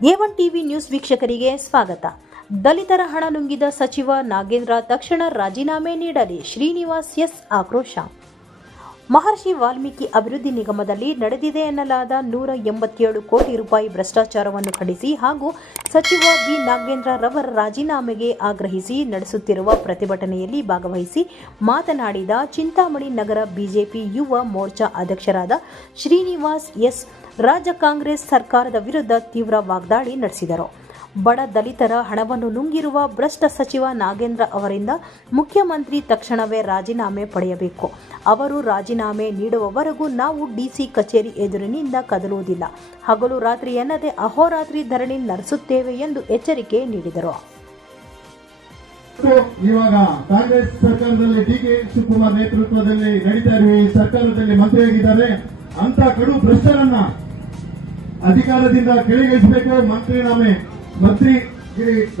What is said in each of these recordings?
A1 TV news ವೀಕ್ಷಕರಿಗೆ ಸ್ವಾಗತ. ದಲಿತರ ಹಣ ನುಂಗಿದ ಸಚಿವ ನಾಗೇಂದ್ರ ತಕ್ಷಣ ರಾಜೀನಾಮೆ ನೀಡಲಿ, ಶ್ರೀನಿವಾಸ್ ಎಸ್ ಆಕ್ರೋಶ. ಮಹರ್ಷಿ ವಾಲ್ಮೀಕಿ ಅಭಿವೃದ್ಧಿ ನಿಗಮದಲ್ಲಿ ನಡೆದಿದೆ ಎನ್ನಲಾದ 187 ಕೋಟಿ ರೂಪಾಯಿ ಭ್ರಷ್ಟಾಚಾರವನ್ನು ಖಂಡಿಸಿ ಹಾಗೂ ಸಚಿವ ಬಿ ನಾಗೇಂದ್ರ ರವರ ರಾಜೀನಾಮೆಗೆ ಆಗ್ರಹಿಸಿ ನಡೆಸುತ್ತಿರುವ ಪ್ರತಿಭಟನೆಯಲ್ಲಿ ಭಾಗವಹಿಸಿ ಮಾತನಾಡಿದ ಚಿಂತಾಮಣಿ ನಗರ ಬಿಜೆಪಿ ಯುವ ಮೋರ್ಚಾ ಅಧ್ಯಕ್ಷರಾದ ಶ್ರೀನಿವಾಸ್ ಎಸ್ ರಾಜ್ಯ ಕಾಂಗ್ರೆಸ್ ಸರ್ಕಾರದ ವಿರುದ್ಧ ತೀವ್ರ ವಾಗ್ದಾಳಿ ನಡೆಸಿದರು. ಬಡ ದಲಿತರ ಹಣವನ್ನು ನುಂಗಿರುವ ಭ್ರಷ್ಟ ಸಚಿವ ನಾಗೇಂದ್ರ ಅವರಿಂದ ಮುಖ್ಯಮಂತ್ರಿ ತಕ್ಷಣವೇ ರಾಜೀನಾಮೆ ಪಡೆಯಬೇಕು. ಅವರು ರಾಜೀನಾಮೆ ನೀಡುವವರೆಗೂ ನಾವು ಡಿಸಿ ಕಚೇರಿ ಎದುರಿನಿಂದ ಕದಲುವುದಿಲ್ಲ. ಹಗಲು ರಾತ್ರಿ ಎನ್ನದೆ ಅಹೋರಾತ್ರಿ ಧರಣಿ ನಡೆಸುತ್ತೇವೆ ಎಂದು ಎಚ್ಚರಿಕೆ ನೀಡಿದರು. ಇವಾಗ ಕಾಂಗ್ರೆಸ್ ಸರ್ಕಾರದಲ್ಲಿ ಡಿ.ಕೆ. ಶಿವಕುಮಾರ್ ನೇತೃತ್ವದಲ್ಲಿ ನಡೀತಾ ಇರುವ ಈ ಸರ್ಕಾರದಲ್ಲಿ ಮಂತ್ರಿಯಾಗಿದ್ದಾರೆ. ಅಂತ ಕಡು ಭ್ರಷ್ಟರನ್ನ ಅಧಿಕಾರದಿಂದ ಕೆಳಗಿಳಿಸಬೇಕು. ಮಂತ್ರಿ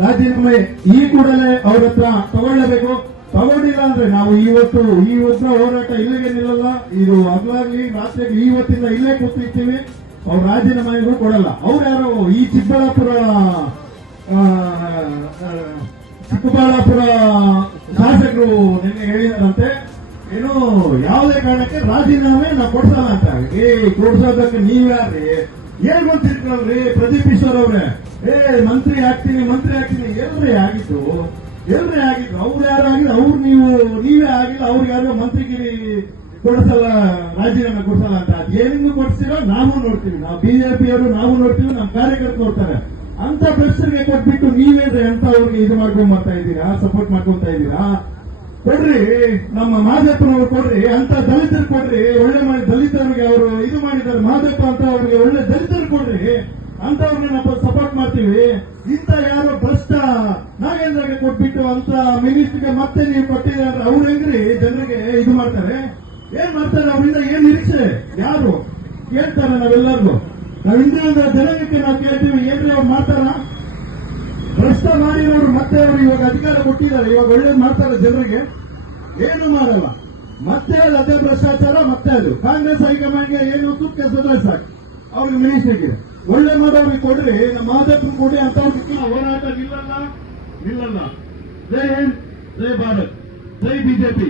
ರಾಜೀನಾಮೆ ಈ ಕೂಡಲೇ ಅವ್ರ ಹತ್ರ ತಗೊಳ್ಳಬೇಕು. ತಗೊಂಡಿಲ್ಲ ಅಂದ್ರೆ ನಾವು ಇವತ್ತಿನ ಹೋರಾಟ ಇಲ್ಲಿಗೆ ನಿಲ್ಲಲ್ಲ. ಇದು ಹಗಲಾಗ್ಲಿ ರಾತ್ರಿಗೆ ಇವತ್ತಿಂದ ಇಲ್ಲೇ ಕೂತಿರ್ತೀವಿ. ಅವ್ರ ರಾಜೀನಾಮೆಗೂ ಕೊಡಲ್ಲ. ಅವ್ರು ಯಾರು ಈ ಚಿಕ್ಕಬಳ್ಳಾಪುರ ಶಾಸಕರು ನಿನ್ನೆ ಹೇಳಿದಾರಂತೆ, ಏನು ಯಾವುದೇ ಕಾರಣಕ್ಕೆ ರಾಜೀನಾಮೆ ನಾವು ಕೊಡ್ಸಲ್ಲ ಅಂತ. ಕೊಡ್ಸೋದಕ್ಕೆ ನೀವ್ಯಾರ್ರಿ? ಏನ್ ಗೊತ್ತಿರ್ಕಲ್ರಿ ಪ್ರದೀಪ್ ಈಶ್ವರ್ ಅವ್ರೆ? ಮಂತ್ರಿ ಆಗ್ತೀನಿ ಎಲ್ರಿ ಆಗಿದ್ದು? ಅವ್ರು ಯಾರು ಆಗಿಲ್ಲ, ನೀವೇ ಆಗಿಲ್ಲ. ಅವ್ರಿಗೆ ಯಾರು ಮಂತ್ರಿಗಿರಿ ಕೊಡಿಸಲ್ಲ, ರಾಜೀನಾಮೆ ಕೊಡ್ಸಲ್ಲ ಅಂತ. ಅದೇನಿಂದ ಕೊಡ್ಸಿರೋ ನಾವು ನೋಡ್ತೀವಿ. ನಾವು ಬಿಜೆಪಿಯವರು ನಾವು ನೋಡ್ತೀವಿ, ನಮ್ಮ ಕಾರ್ಯಕರ್ತರು ನೋಡ್ತಾರೆ. ಅಂತ ಪ್ರಶ್ನೆಗೆ ಕೊಟ್ಬಿಟ್ಟು ನೀವೇನ್ರಿ ಅಂತ ಅವ್ರಿಗೆ ಇದು ಮಾಡ್ಕೊಂಡ್ ಇದ್ದೀರಾ, ಸಪೋರ್ಟ್ ಮಾಡ್ಕೊಂತ ಇದ್ದೀರಾ? ಕೊಡ್ರಿ, ನಮ್ಮ ಮಾದೇಪ್ಪನವ್ರು ಕೊಡ್ರಿ, ಅಂತ ದಲಿತರು ಕೊಡ್ರಿ. ಒಳ್ಳೆ ಮಾಡಿ ದಲಿತರಿಗೆ ಅವರು ಇದು ಮಾಡಿದ್ದಾರೆ. ಮಾದೇಪ್ಪ ಅಂತ ಅವ್ರಿಗೆ ಒಳ್ಳೆ ದಲಿತರು ಕೊಡ್ರಿ, ಅಂತವ್ರಿಗೆ ನಾವು ಸಪೋರ್ಟ್ ಮಾಡ್ತೀವಿ. ಇಂಥ ಯಾರೋ ಭ್ರಷ್ಟ ನಾಗೇಂದ್ರಗೆ ಕೊಟ್ಬಿಟ್ಟು ಅಂತ ಮಿನಿಸ್ಟರ್ಗೆ ಮತ್ತೆ ನೀವು ಕೊಟ್ಟಿದ್ದಾರೆ. ಅವ್ರು ಹೆಂಗ್ರಿ ಜನರಿಗೆ ಇದು ಮಾಡ್ತಾರೆ? ಏನ್ ಮಾಡ್ತಾರೆ? ಅವರಿಂದ ಏನ್ ನಿರೀಕ್ಷೆ? ಯಾರು ಕೇಳ್ತಾರೆ? ನಾವೆಲ್ಲರಿಗೂ ನಾವು ಹಿಂದಿನ ಜನಾಂಗಕ್ಕೆ ನಾವು ಕೇಳ್ತೀವಿ, ಏನ್ರಿ ಅವ್ರು ಮಾಡ್ತಾರ? ಭ್ರಷ್ಟ ಮಾಡಿರೋರು ಮತ್ತೆ ಅವರು ಇವಾಗ ಅಧಿಕಾರ ಕೊಟ್ಟಿದ್ದಾರೆ, ಇವಾಗ ಒಳ್ಳೇದು ಮಾಡ್ತಾರೆ ಜನರಿಗೆ? ಏನು ಮಾಡಲ್ಲ. ಮತ್ತೆ ಅದೇ ಭ್ರಷ್ಟಾಚಾರ. ಮತ್ತೆ ಅದು ಕಾಂಗ್ರೆಸ್ ಹೈಕಮಾಂಡ್ಗೆ ಏನು ಸುತ್ತ ಸಾಕು ಅವ್ರಿಗೆ ಮಿನಿಸ್ಟರ್ಗೆ ಒಳ್ಳೆ ಮಾಡೋರಿಗೆ ಕೊಡ್ರಿ, ನಮ್ಮ ಮಾದಪ್ಪರು ಕೊಡಿ. ಅಂತವ್ರಿಗೆ ಹೋರಾಟ ನಿಲ್ಲಲ್ಲ. ಜೈ ಹಿಂದ್, ಜೈ ಭಾರತ್, ಜೈ ಬಿಜೆಪಿ.